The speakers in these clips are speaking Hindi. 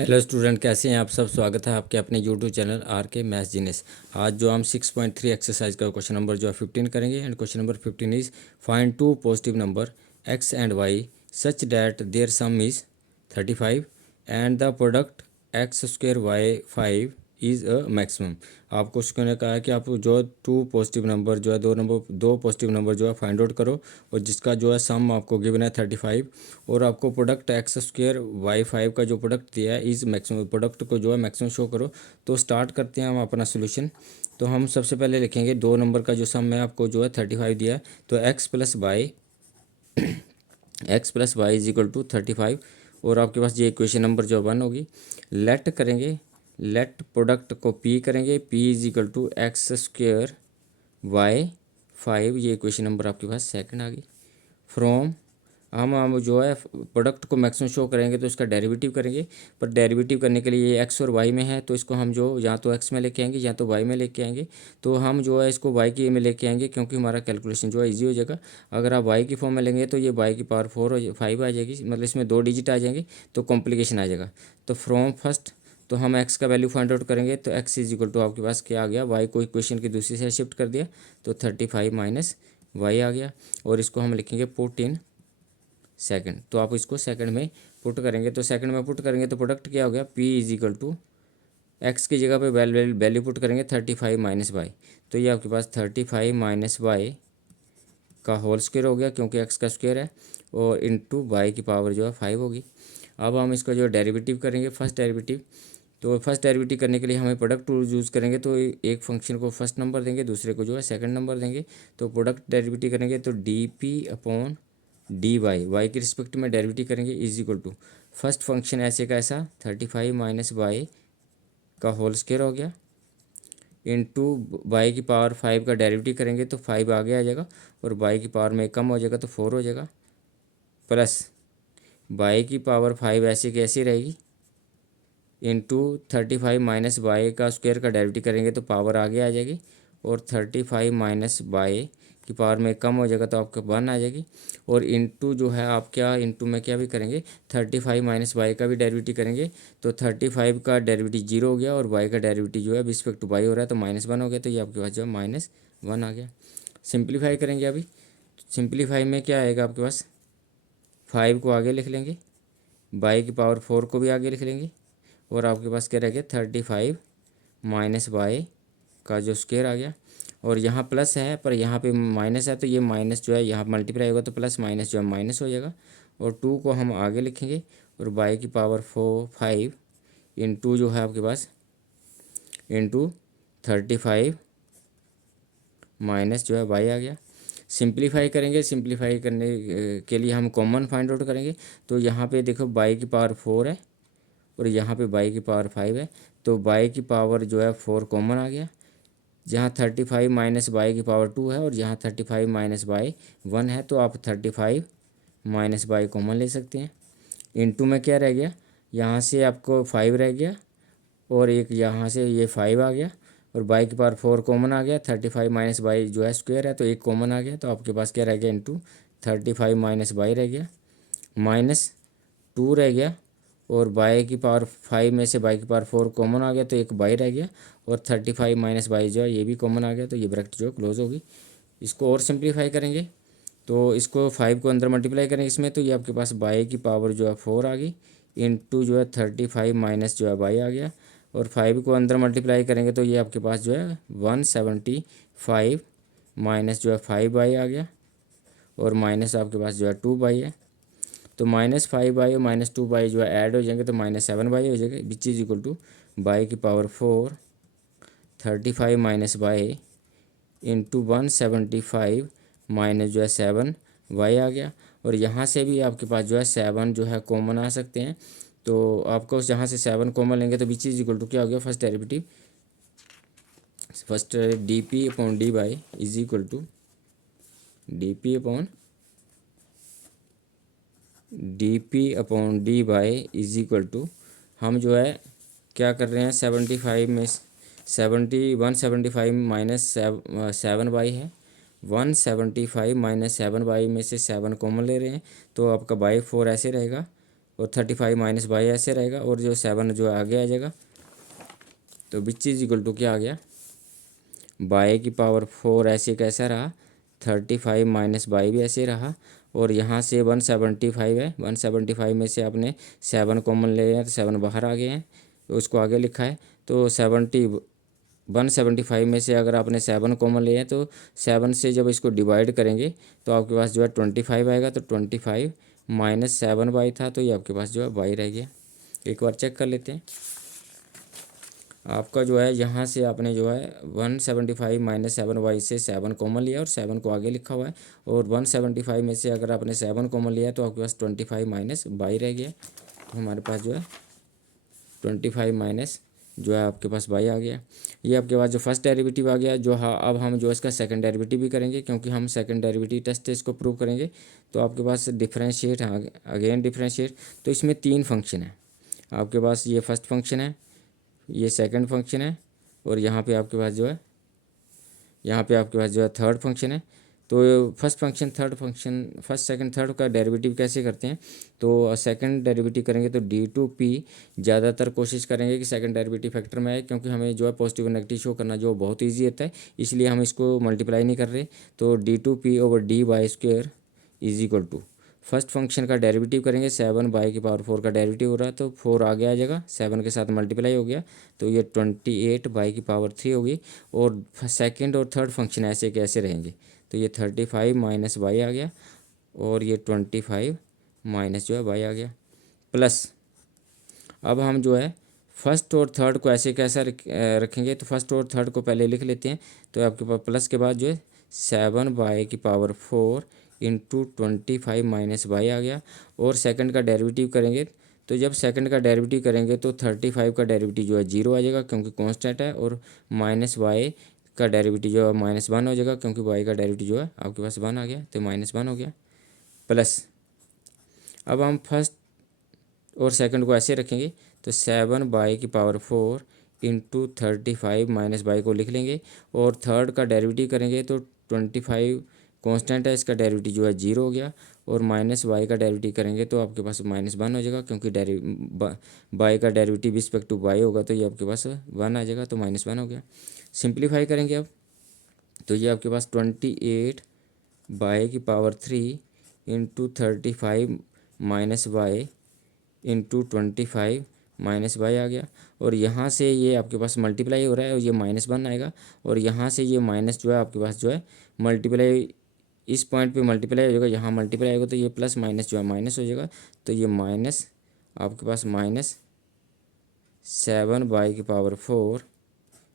हेलो स्टूडेंट, कैसे हैं आप सब। स्वागत है आपके अपने यूट्यूब चैनल आर के मैथ्स जीनियस। आज जो हम 6.3 एक्सरसाइज का क्वेश्चन नंबर जो है 15 करेंगे। And question number 15 is find two positive number X and Y such that their sum is 35 and the product X square Y 5 is a maximum. आपको उसने कहा है कि आप जो टू पॉजिटिव नंबर जो है दो पॉजिटिव नंबर जो है फाइंड आउट करो, और जिसका जो है सम आपको गिवन है 35, और आपको प्रोडक्ट एक्स स्क्वायर वाई 5 का जो प्रोडक्ट दिया है इज मैक्सिमम, प्रोडक्ट को जो है मैक्सिमम शो करो। तो स्टार्ट करते हैं हम अपना सोल्यूशन। तो हम सबसे पहले लिखेंगे दो नंबर का जो सम है आपको जो है 35 दिया है, तो x plus Y is equal to 35। और आपके पास ये इक्वेशन नंबर जो 1 होगी। लेट करेंगे, लेट प्रोडक्ट को p करेंगे, p is equal to X square Y 5, ये इक्वेशन नंबर आपके पास सेकंड आ गई। फ्रॉम हम जो है प्रोडक्ट को मैक्सिमम शो करेंगे तो इसका डेरिवेटिव करेंगे, पर डेरिवेटिव करने के लिए ये एक्स और वाई में है, तो इसको हम जो या तो एक्स में लेके आएंगे या तो वाई में लेके आएंगे। तो हम जो है इसको वाई की में लेके आएंगे, क्योंकि हमारा कैलकुलेशन जो है इजी हो जाएगा। अगर आप वाई की फॉर्म में लेंगे तो ये वाई की पावर 5 आ जाएगी, मतलब इसमें 2 डिजिट आ जाएंगे, तो कॉम्प्लिकेशन आ जाएगा। तो फ्रॉम फर्स्ट तो हम एक्स का वैल्यू फाइंड आउट करेंगे, तो एक्स इज इक्वल टू आपके पास क्या आ गया, वाई को इक्वेशन की दूसरी साइड शिफ्ट कर दिया, तो 35 माइनस वाई आ गया। और इसको हम लिखेंगे पुट इन सेकंड। तो आप इसको सेकंड में पुट करेंगे, तो सेकंड में पुट करेंगे तो प्रोडक्ट क्या हो गया, p is equal to X की जगह पे वैल्यू पुट करेंगे 35 माइनस वाई, तो ये आपके पास 35 माइनस वाई का होल स्क्वायर हो गया, क्योंकि एक्स का स्क्वायर है, और इंटू वाई की पावर जो है 5 होगी। अब हम इसका जो डेरिवेटिव करेंगे, फर्स्ट डेरिवेटिव। तो फर्स्ट डेरिवेटिव करने के लिए हमें प्रोडक्ट टूल यूज़ करेंगे, तो एक फंक्शन को फर्स्ट नंबर देंगे, दूसरे को जो है सेकंड नंबर देंगे। तो प्रोडक्ट डेरिवेटिव करेंगे तो D P upon D Y के रिस्पेक्ट में डेरिवेटिव करेंगे is equal to first function ऐसे का ऐसा 35 माइनस वाई का होल स्क्वायर हो गया, इंटू वाई की पावर 5 का डेरिवेटिव करेंगे तो 5 आगे आ जाएगा, और वाई की पावर में कम हो जाएगा तो 4 हो जाएगा, प्लस वाई की पावर 5 ऐसे की ऐसी रहेगी, इंटू 35 माइनस वाई का स्क्वायर का डेरिवेटिव करेंगे तो पावर आगे आ जाएगी, और 35 माइनस वाई की पावर में कम हो जाएगा तो आपका 1 आ जाएगी। और इंटू जो है आप क्या इंटू में क्या भी करेंगे, 35 माइनस वाई का भी डेरिवेटिव करेंगे, तो 35 का डेरिवेटिव 0 हो गया, और वाई का डेरिवेटिव जो है रिस्पेक्ट टू वाई हो रहा है तो -1 हो गया, तो ये आपके पास जो है -1 आ गया। सिंप्लीफाई करेंगे अभी, सिंप्लीफाई में क्या आएगा आपके पास, 5 को आगे लिख लेंगे, वाई की पावर 4 को भी आगे लिख लेंगे, और आपके पास क्या रह गया 35 माइनस वाई का जो स्क्वायर आ गया। और यहाँ प्लस है पर यहाँ पे माइनस है, तो ये माइनस जो है यहाँ मल्टीप्लाई होगा तो प्लस माइनस जो है माइनस हो जाएगा, और 2 को हम आगे लिखेंगे, और वाई की पावर 5 इंटू जो है आपके पास इंटू 35 माइनस जो है वाई आ गया। सिंप्लीफाई करेंगे, सिंप्लीफाई करने के लिए हम कॉमन फाइंड आउट करेंगे, तो यहाँ पे देखो वाई की पावर 4 है, और यहाँ पे वाई की पावर 5 है, तो वाई की पावर जो है 4 कॉमन आ गया। जहाँ 35 माइनस वाई की पावर 2 है, और यहाँ 35 माइनस वाई 1 है, तो आप 35 माइनस वाई कॉमन ले सकते हैं। इनटू में क्या रह गया, यहाँ से आपको 5 रह गया, और एक यहाँ से ये 5 आ गया, और वाई की पावर 4 कॉमन आ गया, 35 माइनस वाई जो है स्क्वायर है तो एक कॉमन आ गया, तो आपके पास क्या रह गया, इंटू 35 माइनस वाई रह गया, -2 रह गया, और बाई की पावर 5 में से बाई की पावर 4 कॉमन आ गया तो एक बाई रह गया, और 35 माइनस बाई जो है ये भी कॉमन आ गया, तो ये ब्रैकेट जो क्लोज होगी। इसको और सिंप्लीफाई करेंगे, तो इसको 5 को अंदर मल्टीप्लाई करेंगे इसमें, तो ये आपके पास बाई की पावर जो है 4 आ गई, इंटू जो है 35 माइनस जो है बाई आ गया, और 5 को अंदर मल्टीप्लाई करेंगे तो ये आपके पास जो है 175 माइनस जो है 5 बाई आ गया, और माइनस आपके पास जो है 2 बाई है, तो -5 बाई और -2 बाई जो है ऐड हो जाएंगे तो -7 बाई हो जाएगा, which is equal to by की power 4 35 minus by into 175 minus जो है 7 वाई आ गया। और यहाँ से भी आपके पास जो है 7 जो है कॉमन आ सकते हैं, तो आपको यहाँ से 7 कॉमन लेंगे तो विच इज इक्वल टू क्या हो गया, first derivative first D P upon D Y is equal to D P upon D P upon D Y is equal to, हम जो है क्या कर रहे हैं 75 में 175 माइनस 7 बाई है, 175 माइनस 7 बाई में से 7 कॉमन ले रहे हैं, तो आपका बाई 4 ऐसे रहेगा, और 35 माइनस वाई ऐसे रहेगा, और जो 7 जो आगे आ जाएगा, तो विच इज इक्वल टू क्या आ गया, वाई की पावर 4 ऐसे कैसा रहा, 35 माइनस वाई भी ऐसे रहा, और यहाँ से 175 है, 175 में से आपने 7 कॉमन ले हैं तो 7 बाहर आ गए हैं, तो उसको आगे लिखा है। तो 175 में से अगर आपने 7 कॉमन लिए हैं तो 7 से जब इसको डिवाइड करेंगे तो आपके पास जो है 25 आएगा, तो 25 माइनस 7 वाई था, तो ये आपके पास जो है वाई रह गया। एक बार चेक कर लेते हैं। आपका जो है यहाँ से आपने जो है 175 माइनस 7 वाई से 7 कॉमन लिया और 7 को आगे लिखा हुआ है, और 175 में से अगर आपने 7 कॉमन लिया तो आपके पास 25 माइनस वाई रह गया। तो हमारे पास जो है 25 माइनस जो है आपके पास वाई आ गया। ये आपके पास जो फर्स्ट डेरिवेटिव आ गया। जो हाँ, अब हम जो इसका सेकंड डेरिवेटिव भी करेंगे, क्योंकि हम सेकंड डेरिवेटिव टेस्ट से इसको प्रूव करेंगे। तो आपके पास डिफरेंशिएट, हाँ अगेन डिफरेंशिएट, तो इसमें 3 फंक्शन है आपके पास। ये फर्स्ट फंक्शन है, ये सेकंड फंक्शन है, और यहाँ पे आपके पास जो है, यहाँ पे आपके पास जो है थर्ड फंक्शन है। तो first function, third function, first second third का डेरिवेटिव कैसे करते हैं, तो सेकंड डेरिवेटिव करेंगे तो d2p, ज़्यादातर कोशिश करेंगे कि सेकंड डेरिवेटिव फैक्टर में आए, क्योंकि हमें जो है पॉजिटिव और नेगेटिव शो करना जो बहुत ईजी होता है, इसलिए हम इसको मल्टीप्लाई नहीं कर रहे। तो d2p over D Y square is equal to, first function का डेरिवेटिव करेंगे, 7 बाई की पावर 4 का डेरिवेटिव हो रहा है, तो 4 आगे आ जाएगा, 7 के साथ मल्टीप्लाई हो गया, तो ये 28 बाई की पावर 3 होगी। और सेकंड और थर्ड फंक्शन ऐसे कैसे रहेंगे, तो ये 35 माइनस वाई आ गया, और ये 25 माइनस जो है वाई आ गया, प्लस अब हम जो है फर्स्ट और थर्ड को ऐसे कैसा रखेंगे, तो फर्स्ट और थर्ड को पहले लिख लेते हैं। तो आपके पास प्लस के बाद जो है 7 बाई की पावर 4 इंटू 25 माइनस वाई आ गया। और सेकंड का डेरिवेटिव करेंगे, तो जब सेकंड का डेरिवेटिव करेंगे तो 35 का डेरिवेटिव जो है 0 आ जाएगा, क्योंकि कांस्टेंट है, और माइनस वाई का डेरिवेटिव जो है -1 हो जाएगा, क्योंकि वाई का डेरिवेटिव जो है आपके पास 1 आ गया, तो -1 हो गया। प्लस अब हम फर्स्ट और सेकंड को ऐसे रखेंगे, तो 7 बाई की पावर 4 इंटू 35 माइनस वाई को लिख लेंगे, और थर्ड का डेरिवेटिव करेंगे तो 25 कांस्टेंट है, इसका डेरिवेटिव जो है 0 हो गया, और माइनस वाई का डेरिवेटिव करेंगे तो आपके पास -1 हो जाएगा, क्योंकि वाई का डेरिवेटिव रिस्पेक्ट टू वाई होगा, तो ये आपके पास 1 आ जाएगा, तो -1 हो गया। सिंप्लीफाई करेंगे अब, तो ये आपके पास 28 बाई की power 3 into 35 minus y into 25 minus y आ गया, और यहाँ से ये आपके पास मल्टीप्लाई हो रहा है, और ये -1 आएगा, और यहाँ से ये माइनस जो है आपके पास जो है मल्टीप्लाई, इस पॉइंट पे मल्टीप्लाई हो जाएगा, यहाँ मल्टीप्लाई होगा, तो ये प्लस माइनस जो है माइनस हो जाएगा, तो ये माइनस आपके पास -7 बाई की पावर 4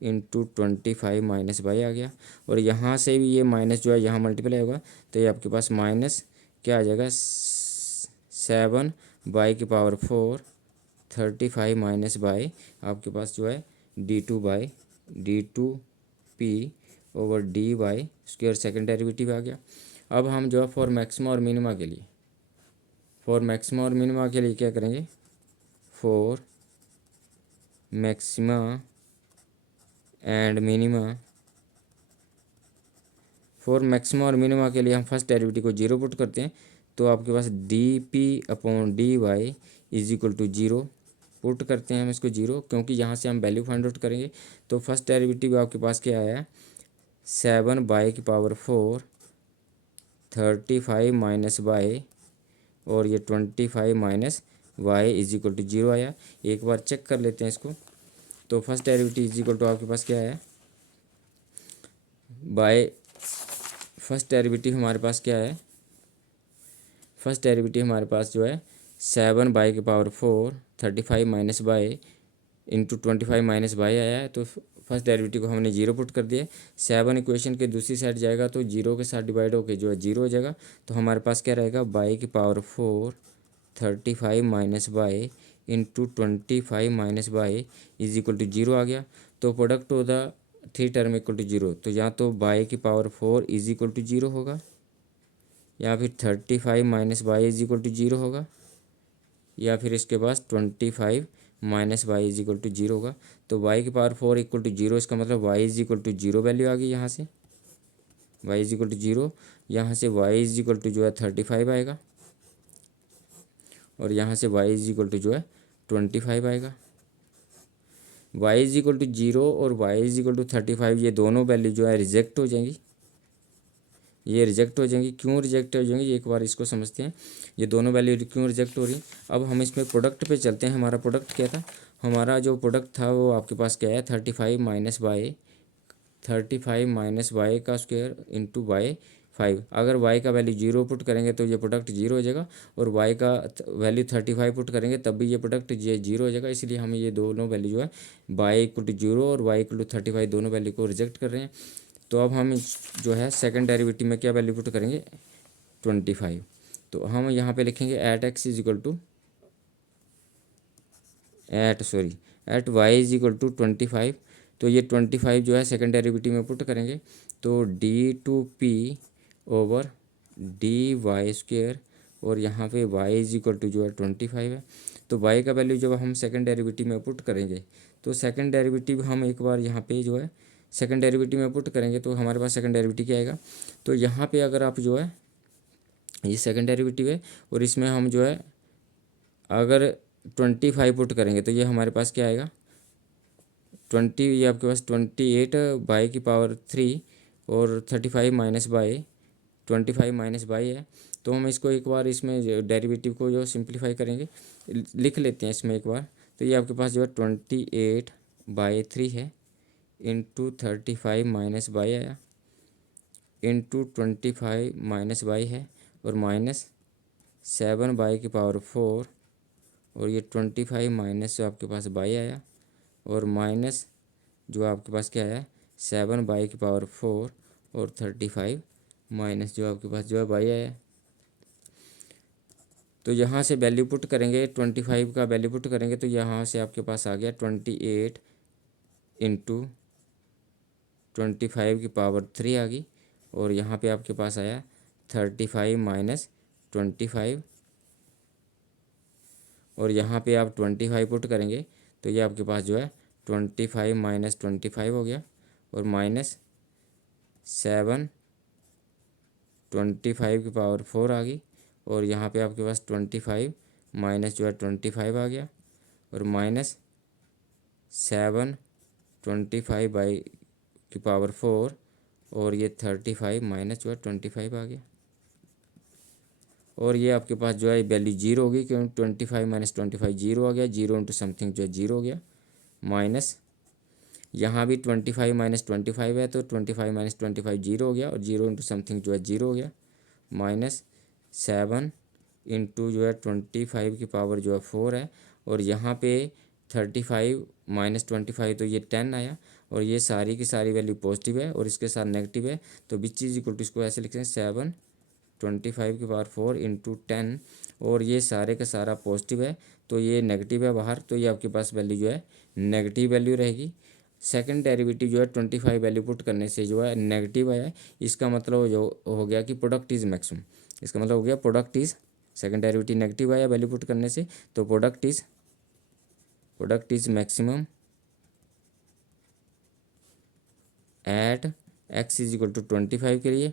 इंटू 25 माइनस वाई आ गया, और यहाँ से भी ये माइनस जो है यहाँ मल्टीप्लाई होगा, तो ये आपके पास माइनस क्या आ जाएगा, 7 बाई की पावर 4 35 माइनस बाई आपके पास जो है d2 over D y square second derivative आ गया। अब हम जो है फॉर मैक्सिमा और मिनिमा के लिए, क्या करेंगे, for maxima and minima, for maxima और मिनिमा के लिए हम फर्स्ट डेरिवेटिव को 0 पुट करते हैं, तो आपके पास dp/dy is equal to 0 put करते हैं हम इसको 0, क्योंकि यहाँ से हम वैल्यू फाइंड आउट करेंगे। तो फर्स्ट डेरिवेटिव आपके पास क्या आया, 7 बाई की पावर 4 35 माइनस वाई, और ये 25 minus Y is equal to 0 आया। एक बार चेक कर लेते हैं इसको। तो first derivative is equal to आपके पास क्या आया, बाय फर्स्ट डेरिवेटिव हमारे पास क्या है, फर्स्ट डेरिवेटिव हमारे पास जो है 7 बाई की power 4 35 minus by into 25 minus by आया है। तो फर्स्ट डेरिवेटिव को हमने 0 पुट कर दिया। 7 इक्वेशन के दूसरी साइड जाएगा तो 0 के साथ डिवाइड होकर जो है 0 हो जाएगा। तो हमारे पास क्या रहेगा, बाई की power 4 35 minus by into 25 minus y is equal to 0 आ गया। तो product of the 3 term equal to 0, तो यहाँ तो बाई की पावर 4 इज इक्वल टू 0 होगा, या फिर 35 minus Y is equal to 0 होगा, या फिर इसके पास 25 minus Y is equal to 0 होगा। तो वाई की पावर 4 इक्वल टू 0, इसका मतलब y is equal to 0 value आ गई। यहाँ से वाई इज इक्वल टू 0, यहाँ से वाई इज इक्वल टू जो है 35 आएगा। और यहाँ से y इज इक्वल टू जो है 25 आएगा। y इज इक्वल टू 0 और y इज इक्वल टू 35 ये दोनों वैल्यू जो है रिजेक्ट हो जाएंगी, ये रिजेक्ट हो जाएंगी। क्यों रिजेक्ट हो जाएंगी एक बार इसको समझते हैं, ये दोनों वैल्यू क्यों रिजेक्ट हो रही। अब हम इसमें प्रोडक्ट पे चलते हैं। हमारा प्रोडक्ट क्या था, हमारा जो प्रोडक्ट था वो आपके पास क्या है 35 माइनस वाई, 35 माइनस वाई का स्क्वायर इंटू वाई 5। अगर y का वैल्यू 0 पुट करेंगे तो ये प्रोडक्ट 0 हो जाएगा, और y का वैल्यू 35 पुट करेंगे तब भी ये प्रोडक्ट ये 0 हो जाएगा। इसलिए हम ये दोनों वैल्यू जो है y इक्वल टू 0 और y इक्वल टू 35 दोनों वैल्यू को रिजेक्ट कर रहे हैं। तो अब हम जो है सेकंड डेरिवेटिव में क्या वैल्यू पुट करेंगे 25। तो हम यहाँ पे लिखेंगे at x is equal to at y is equal to 25। तो ये 25 जो है सेकंड डेरिवेटिव में पुट करेंगे तो d2p over D Y square, और यहाँ पे y इज इक्वल टू जो है 25 है। तो y का वैल्यू जब हम सेकंड डेरिवेटिव में पुट करेंगे तो सेकंड डेरिवेटिव हम एक बार यहाँ पे जो है सेकंड डेरिवेटिव में पुट करेंगे तो हमारे पास सेकंड डेरिवेटिव क्या आएगा। तो यहाँ पे अगर आप जो है ये सेकंड डेरिवेटिव है और इसमें हम जो है अगर 25 पुट करेंगे तो ये हमारे पास क्या आएगा 20, ये आपके पास 28 बाई की पावर 3 और 35 माइनस बाई 25 माइनस बाई है। तो हम इसको एक बार इसमें डेरिवेटिव को जो सिंप्लीफाई करेंगे लिख लेते हैं इसमें एक बार। तो ये आपके पास जो है 28/3 है इंटू 35 माइनस बाई आया इंटू 25 माइनस बाई है और माइनस 7 बाई की पावर 4, और ये 25 माइनस जो आपके पास बाई आया और माइनस जो आपके पास क्या आया 7 बाई की पावर 4 और 35 माइनस जो आपके पास जो है बाई आया। तो यहाँ से वैल्यू पुट करेंगे 25 का वैल्यू पुट करेंगे तो यहाँ से आपके पास आ गया 28 इंटू 25 की पावर 3 आ गई, और यहाँ पे आपके पास आया 35 माइनस 25, और यहाँ पे आप 25 पुट करेंगे तो ये आपके पास जो है 25 माइनस 25 हो गया, और माइनस 7 25 की पावर 4 आ गई, और यहाँ पे आपके पास 25 माइनस जो है 25 आ गया, और माइनस 7 25 बाई की पावर 4, और ये 35 माइनस जो है 25 आ गया, और ये आपके पास जो है वैल्यू 0 होगी क्योंकि 25 माइनस 25 0 आ गया, 0 इंटू समथिंग जो है 0 हो गया, माइनस यहाँ भी 25 माइनस 25 है तो 25 माइनस 25 0 हो गया, और 0 इंटू समथिंग जो है 0 हो गया, माइनस 7 इंटू जो है 25 की पावर जो है 4 है, और यहाँ पे 35 माइनस 25 तो ये 10 आया, और ये सारी की सारी वैल्यू पॉजिटिव है और इसके साथ नेगेटिव है। तो विच इज इक्वल टू इसको ऐसे लिखते हैं 7 25 की पावर 4 इंटू 10, और ये सारे का सारा पॉजिटिव है तो ये नेगेटिव है बाहर, तो ये आपके पास वैल्यू जो है नेगेटिव वैल्यू रहेगी। सेकंड डेरिवेटिव जो है 25 वैल्यू पुट करने से जो है नेगेटिव आया, इसका मतलब जो हो गया कि प्रोडक्ट इज मैक्सिमम। इसका मतलब हो गया product is, second derivative negative आया वैल्यू पुट करने से, तो product is maximum at x is equal to 25 के लिए।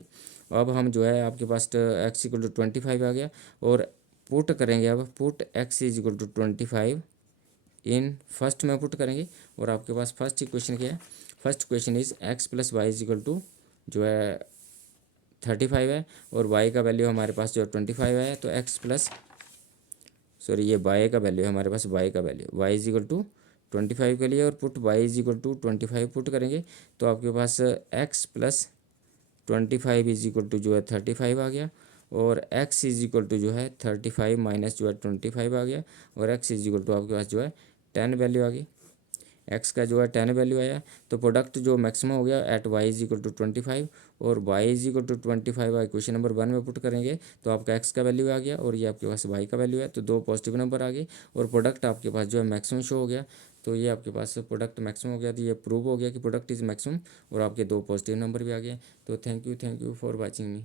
अब हम जो है आपके पास x इक्वल टू 25 आ गया, और पुट करेंगे अब put x is equal to 25 in first में पुट करेंगे, और आपके पास फर्स्ट इक्वेशन क्या है, first equation is x plus Y is equal to जो है 35 है, और y का वैल्यू हमारे पास जो 25 है, तो x प्लस ये y का वैल्यू है हमारे पास, y का value y is equal to 25 के लिए, और put y is equal to 25 put करेंगे तो आपके पास x plus 25 is equal to जो है 35 आ गया, और x इज इक्वल टू जो है 35 माइनस जो है 25 आ गया, और x इज इक्वल टू आपके पास जो है 10 वैल्यू आ गई, x का जो है 10 वैल्यू आया। तो प्रोडक्ट जो मैक्सिमम हो गया at y is equal to 25, और y is equal to 25 question number 1 में पुट करेंगे तो आपका x का वैल्यू आ गया, और ये आपके पास y का वैल्यू है, तो दो पॉजिटिव नंबर आ गए, और प्रोडक्ट आपके पास जो है मैक्सिमम शो हो गया। तो ये आपके पास प्रोडक्ट मैक्सिमम हो गया, तो ये प्रूव हो गया कि प्रोडक्ट इज मैक्सिमम, और आपके दो पॉजिटिव नंबर भी आ गए। तो thank you for watching me.